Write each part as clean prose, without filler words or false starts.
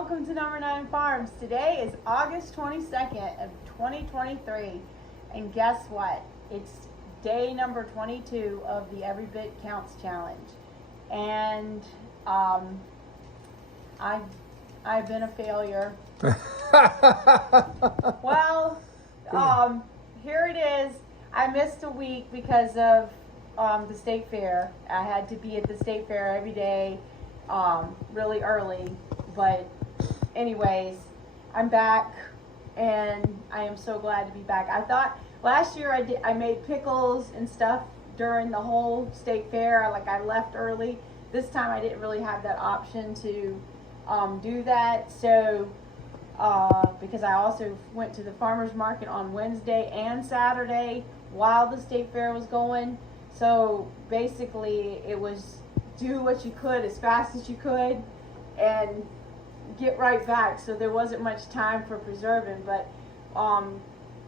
welcome to Number 9 Farms. Today is August 22nd of 2023, and guess what? It's day number 22 of the Every Bit Counts Challenge, and I've been a failure. Well, here it is. I missed a week because of the state fair. I had to be at the state fair every day, really early. But anyways, I'm back, and I am so glad to be back. I thought last year I made pickles and stuff during the whole state fair. Like, I left early. This time I didn't really have that option to do that. So because I also went to the farmers market on Wednesday and Saturday while the state fair was going. So basically it was do what you could as fast as you could and get right back. So there wasn't much time for preserving. But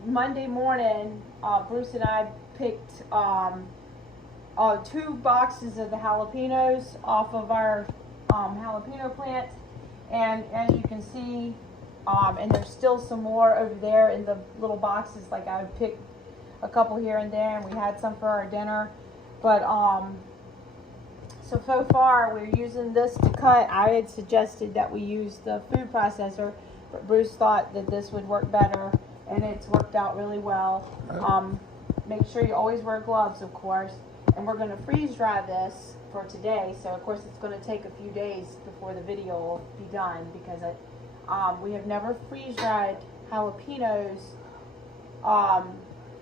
Monday morning, Bruce and I picked 2 boxes of the jalapenos off of our jalapeno plants, and as you can see, and there's still some more over there in the little boxes. Like, I would pick a couple here and there, and we had some for our dinner. But so far we're using this to cut. I had suggested that we use the food processor, but Bruce thought that this would work better, and it's worked out really well. Make sure you always wear gloves, of course. And we're going to freeze dry this for today. So of course it's going to take a few days before the video will be done, because we have never freeze dried jalapenos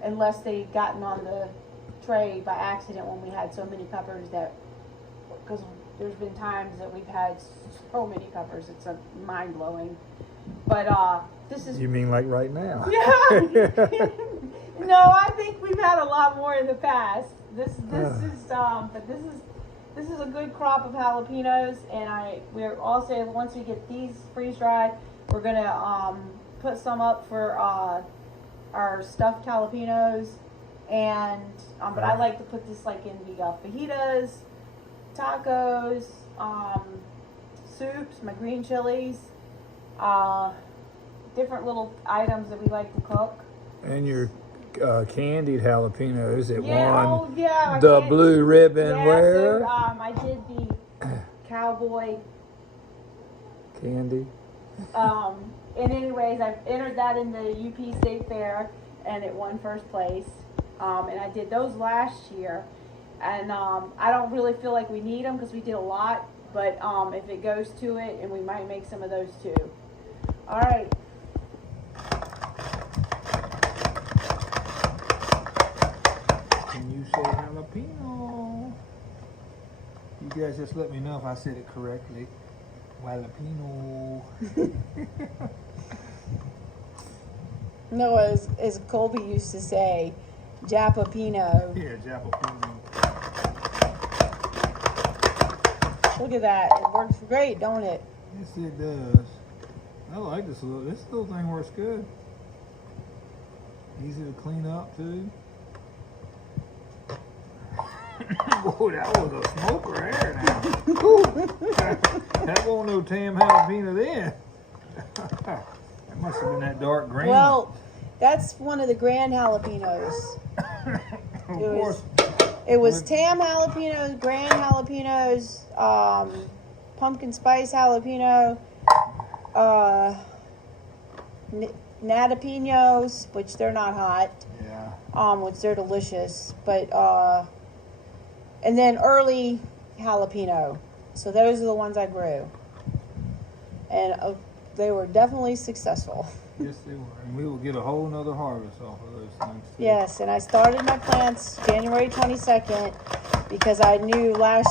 unless they gotten on the tray by accident when we had so many peppers, that because there's been times that we've had so many peppers, it's mind-blowing. But this is... You mean like right now? Yeah. No, I think we've had a lot more in the past. This is a good crop of jalapenos, and we're also, once we get these freeze dried, we're gonna put some up for our stuffed jalapenos, and but I like to put this like in the fajitas, tacos, soups, my green chilies, different little items that we like to cook. And your candied jalapenos that won the blue ribbon. Yeah, where? So, I did the cowboy Candy. And anyways, I've entered that in the UP State Fair, and it won first place. And I did those last year, and I don't really feel like we need them because we did a lot. But if it goes to it, and we might make some of those too. All right. Can you say jalapeno? You guys just let me know if I said it correctly. Jalapeno. No, as Colby used to say, Japapino. Yeah, jalapeno. Look at that. It works great, don't it? Yes, it does. I like this little. This little thing works good. Easy to clean up too. Boy, that was a smoker there now. That wasn't no tam jalapeno then. That must have been that dark green. Well, that's one of the grand jalapenos. It was tam jalapenos, grand jalapenos, pumpkin spice jalapeno, natapenos, which they're not hot. Yeah. Which they're delicious, but and then early jalapeno. So those are the ones I grew, and they were definitely successful. Yes, they were. And we will get a whole nother harvest off of those things too. Yes, and I started my plants January 22nd because I knew I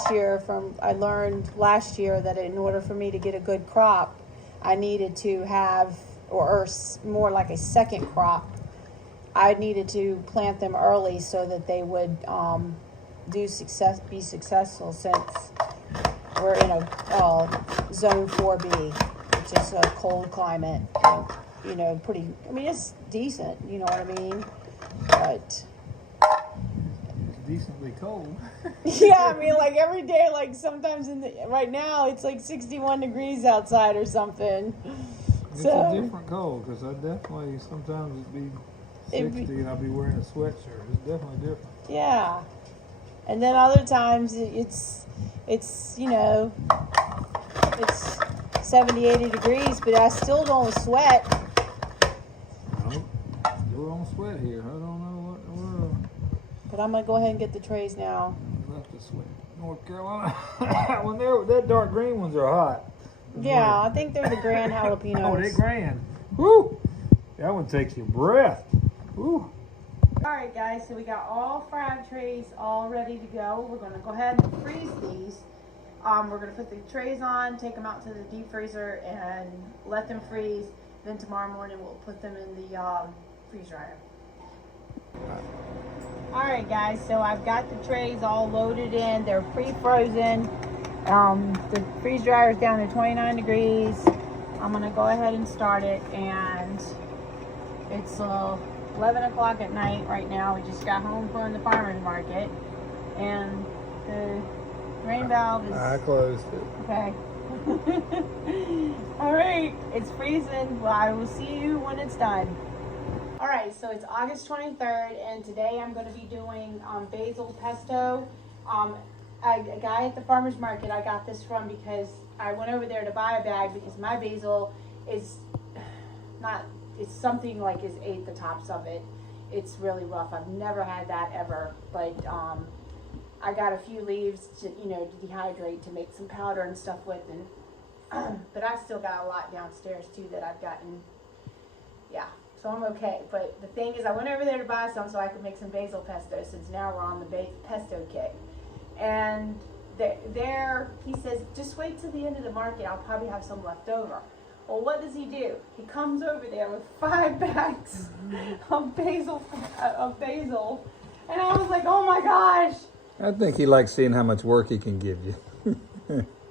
learned last year that in order for me to get a good crop, I needed to have, or more like a second crop, I needed to plant them early so that they would be successful, since we're in a zone 4B, which is a cold climate. You know, pretty, I mean, it's decent, you know what I mean? But decently cold. Yeah, I mean, like every day, like sometimes right now it's like 61 degrees outside or something. It's So a different cold because I definitely sometimes it'd be 60 and I'll be wearing a sweatshirt. It's definitely different. yeah, and then other times it's you know it's 70, 80 degrees, but I still don't sweat. Nope. Still don't sweat here. I don't know what in the world. But I'm gonna go ahead and get the trays now. Left to sweat. North Carolina. When that dark green ones are hot. Yeah, I think they're the grand jalapenos. Oh, they're grand. Woo! That one takes your breath. Woo! Alright guys, so we got all fried trays all ready to go. We're going to go ahead and freeze these. We're going to put the trays on, take them out to the deep freezer and let them freeze. Then tomorrow morning we'll put them in the freeze dryer. Alright guys, so I've got the trays all loaded in. They're pre-frozen. The freeze dryer is down to 29 degrees. I'm going to go ahead and start it, and it's 11 o'clock at night right now. We just got home from the farmer's market, and the drain valve is... I closed it. Okay. Alright, it's freezing. Well, I will see you when it's done. Alright, so it's August 23rd, and today I'm going to be doing basil pesto. A guy at the farmer's market I got this from because I went over there to buy a bag because my basil is not, it's something like is ate the tops of it. It's really rough. I've never had that ever, but I got a few leaves to, you know, to dehydrate to make some powder and stuff with, and but I still got a lot downstairs too that I've gotten. Yeah, so I'm okay. But the thing is, I went over there to buy some so I could make some basil pesto, since now we're on the pesto kick. And there, he says, just wait till the end of the market. I'll probably have some left over. Well, what does he do? He comes over there with 5 bags of basil, and I was like, oh my gosh. I think he likes seeing how much work he can give you.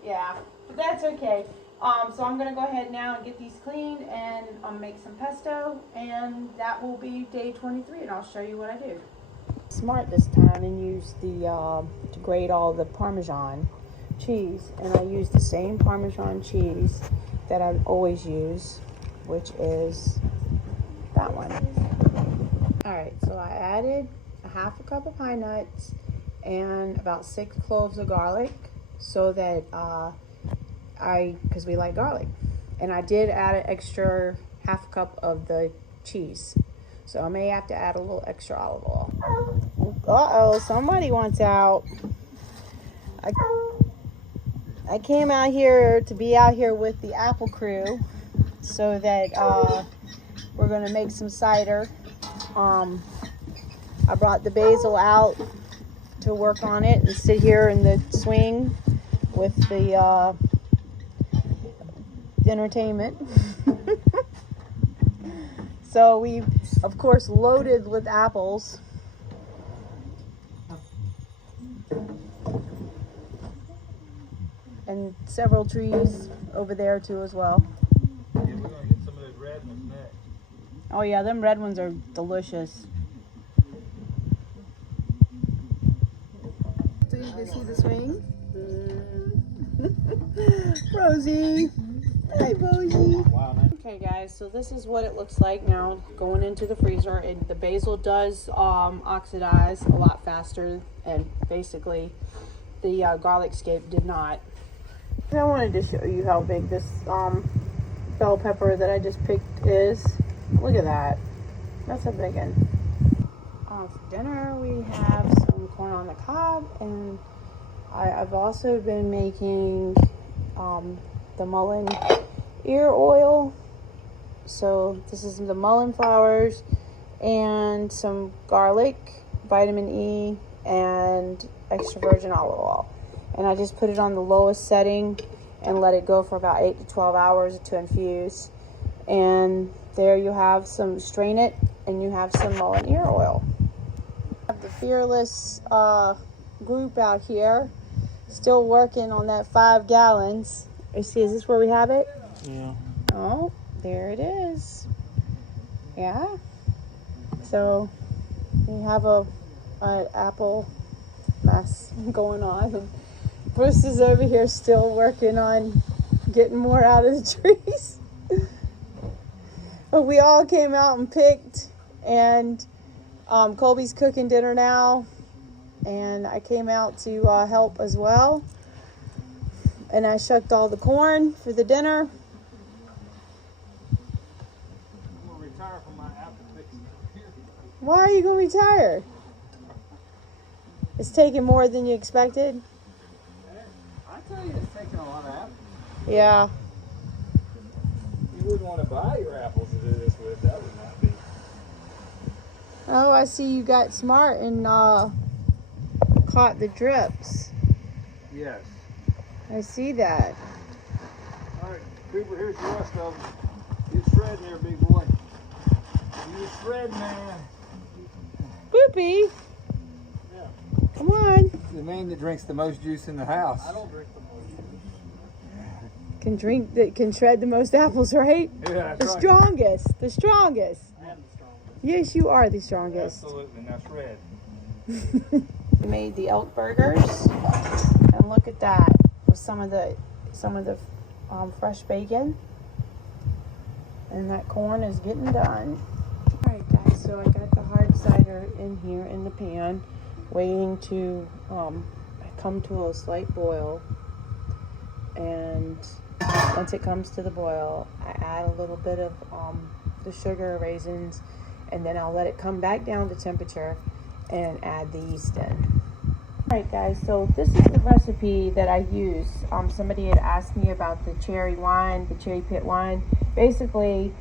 Yeah, but that's okay. So I'm gonna go ahead now and get these cleaned and make some pesto, and that will be day 23, and I'll show you what I do. Smart this time and use the to grate all the Parmesan cheese, and I use the same Parmesan cheese that I always use, which is that one. Alright, so I added a half a cup of pine nuts and about 6 cloves of garlic, so that because we like garlic, and I did add an extra half a cup of the cheese. So I may have to add a little extra olive oil. Uh-oh, somebody wants out. I came out here to be out here with the apple crew so that we're gonna make some cider. I brought the basil out to work on it and sit here in the swing with the entertainment. So we, of course, loaded with apples. And several trees over there too as well. Yeah, we're gonna get some of those red ones next. Oh yeah, them red ones are delicious. So you can see the swing. Rosie. Hi, Rosie. Wow, man. Okay guys, so this is what it looks like now going into the freezer, and the basil does oxidize a lot faster, and basically the garlic scape did not. I wanted to show you how big this bell pepper that I just picked is. Look at that. That's a big one. For dinner we have some corn on the cob, and I've also been making the mullein ear oil. So this is the mullein flowers and some garlic, vitamin E, and extra virgin olive oil. And I just put it on the lowest setting and let it go for about 8 to 12 hours to infuse. And there you have some, strain it, and you have some mullein ear oil. I have the Fearless group out here still working on that 5 gallons. You see, is this where we have it? Yeah. Oh, there it is. Yeah. So we have a apple mess going on. And Bruce is over here still working on getting more out of the trees. But we all came out and picked, and Colby's cooking dinner now, and I came out to help as well. And I shucked all the corn for the dinner. I'm gonna retire from my apple picking career. Why are you gonna retire? It's taking more than you expected. I tell you, it's taking a lot of apples. Yeah. You wouldn't want to buy your apples to do this with. That would not be. Oh, I see you got smart and caught the drips. Yes. I see that. All right, Cooper, here's the rest of them. Get shredding there, big boy. You shred, man. Boopy, Yeah. come on. The man that drinks the most juice in the house. I don't drink the most. Can shred the most apples, right? Yeah, that's The right. strongest. The strongest. I am the strongest. Yes, you are the strongest. Absolutely. Now shred. We made the elk burgers, and look at that with some of the fresh bacon, and that corn is getting done. All right, guys. So I got the hard cider in here in the pan, waiting to come to a slight boil, and once it comes to the boil, I add a little bit of the sugar, raisins, and then I'll let it come back down to temperature and add the yeast in. Alright guys, so this is the recipe that I use. Somebody had asked me about the cherry wine, the cherry pit wine. Basically,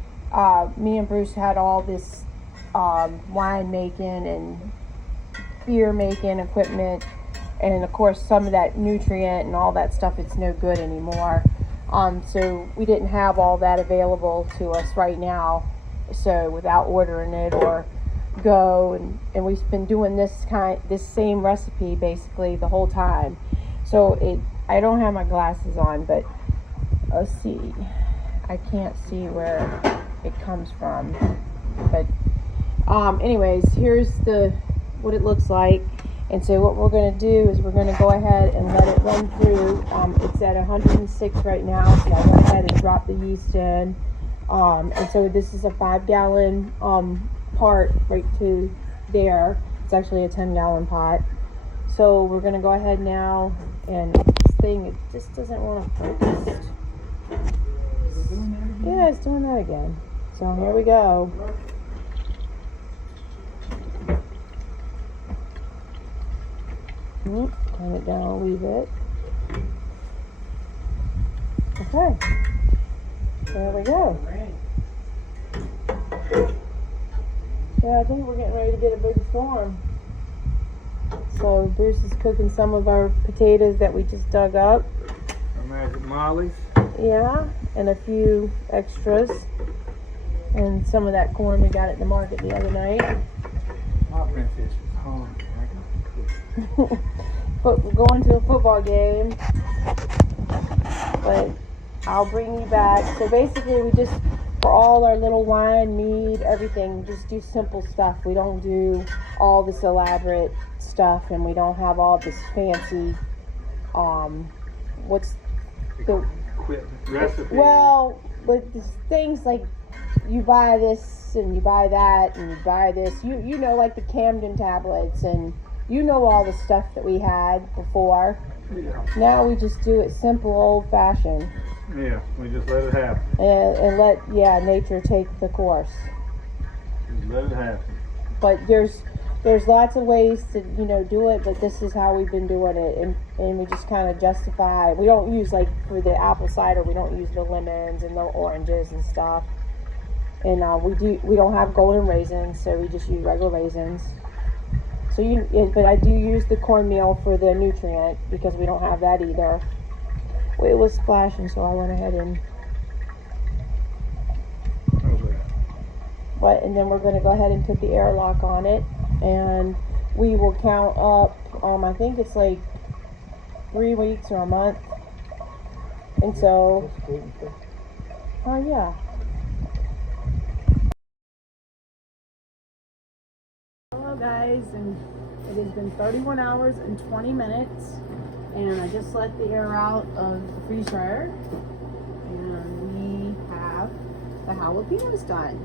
me and Bruce had all this wine making and beer making equipment, and of course some of that nutrient and all that stuff, it's no good anymore. So we didn't have all that available to us right now, so without ordering it or go, and we've been doing this same recipe basically the whole time. So I don't have my glasses on, but let's see, I can't see where it comes from, but anyways, here's what it looks like. And so what we're going to do is we're going to go ahead and let it run through. It's at 106 right now, so I went ahead and dropped the yeast in. And so this is a 5-gallon part right to there. It's actually a 10-gallon pot. So we're going to go ahead now, and this thing, it just doesn't want to focus. Yeah, it's doing that again. So here we go. Turn it down a wee bit. Okay. There we go. Yeah, I think we're getting ready to get a big storm. So Bruce is cooking some of our potatoes that we just dug up. Our Magic Molly's. Yeah, and a few extras. And some of that corn we got at the market the other night. My princess is home. But we're going to a football game. But I'll bring you back. So basically we just, for all our little wine, mead, everything, just do simple stuff. We don't do all this elaborate stuff, and we don't have all this fancy, what's the Recipe. well, with these things like you buy this and you buy that and you buy this, you know, like the Camden tablets, and you know all the stuff that we had before. Yeah. Now we just do it simple, old fashioned, Yeah, we just let it happen. and let nature take the course. Just let it happen. But there's lots of ways to do it, but this is how we've been doing it, and we just kind of justify. We don't use, like for the apple cider, we don't use the lemons and the oranges and stuff, and we don't have golden raisins, so we just use regular raisins. So but I do use the cornmeal for the nutrient because we don't have that either. It was splashing, so I went ahead and. And then we're going to go ahead and put the airlock on it, and we will count up. I think it's like 3 weeks or a month, and so. Yeah. Hello guys, and It has been 31 hours and 20 minutes, and I just let the air out of the freeze dryer, and we have the jalapenos done.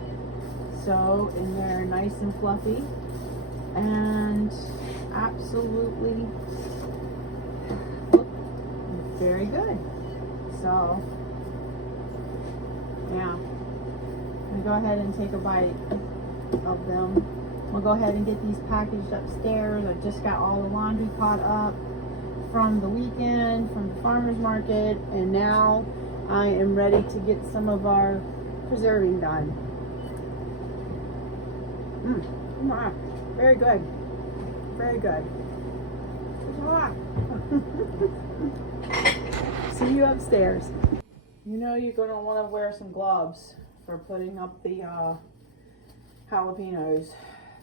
So, and they're nice and fluffy, and absolutely look very good. So, yeah, I'm gonna go ahead and take a bite of them. We'll go ahead and get these packaged upstairs. I just got all the laundry caught up from the weekend, from the farmer's market, and now I am ready to get some of our preserving done. Wow, very good. Very good. See you upstairs. You know you're gonna want to wear some gloves for putting up the jalapenos,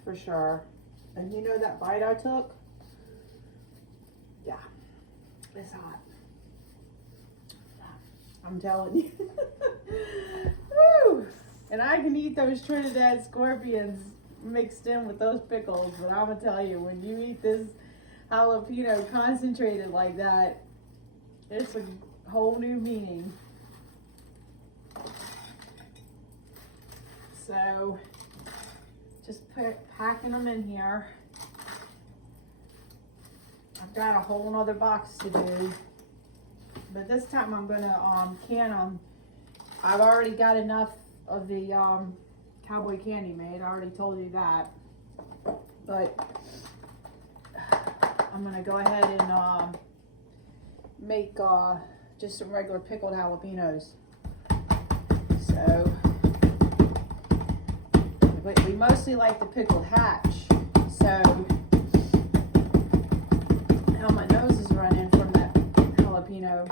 for sure. And you know that bite I took? Yeah, it's hot. I'm telling you. Woo! And I can eat those Trinidad scorpions mixed in with those pickles, but I'm gonna tell you, when you eat this jalapeno concentrated like that, it's a whole new meaning. So, just packing them in here. I've got a whole nother box to do, but this time I'm gonna can them. I've already got enough of the cowboy candy made. I already told you that, but I'm gonna go ahead and make just some regular pickled jalapenos. So we mostly like the pickled hatch. So now my nose is running from that jalapeno.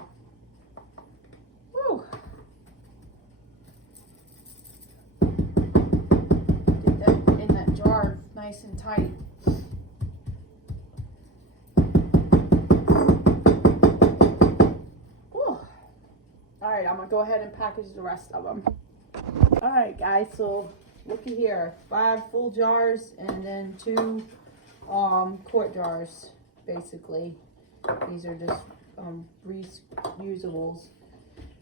Woo! Get that in that jar nice and tight. Alright, I'm gonna go ahead and package the rest of them. Alright guys, so looky here. 5 full jars and then 2 quart jars, basically. These are just reusables.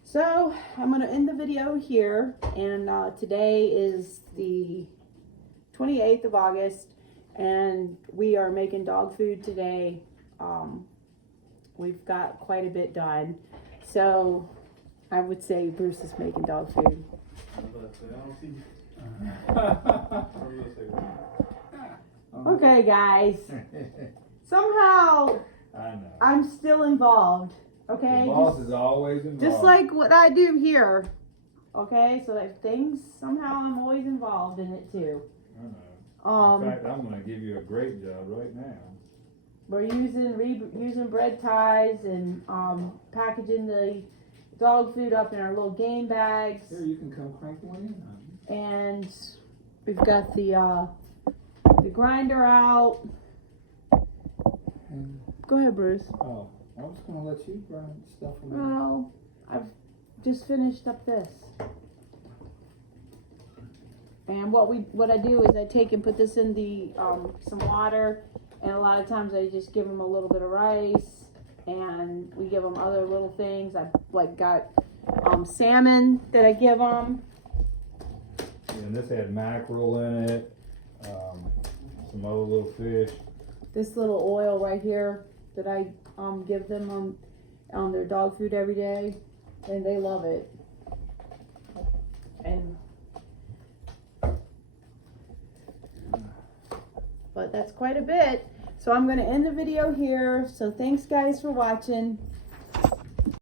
So I'm gonna end the video here, and today is the 28th of August, and we are making dog food today. We've got quite a bit done. So I would say Bruce is making dog food. Okay, guys. Somehow I know. I'm still involved. Okay. The boss is always involved. Just like what I do here. Okay, so that things somehow I'm always involved in it too. I know. In fact, I'm going to give you a great job right now. We're using bread ties and packaging the dog food up in our little game bags. Here, you can come crank one in, honey. And we've got the grinder out. And, Go ahead, Bruce. oh, I was going to let you grind stuff for me. No, I've just finished up this. And what I do is I take and put this in the some water, and a lot of times I just give them a little bit of rice, and we give them other little things. I've got salmon that I give them. And this had mackerel in it, some other little fish. This little oil right here that I give them on their dog food every day, and they love it. But that's quite a bit. So I'm going to end the video here. So thanks guys for watching.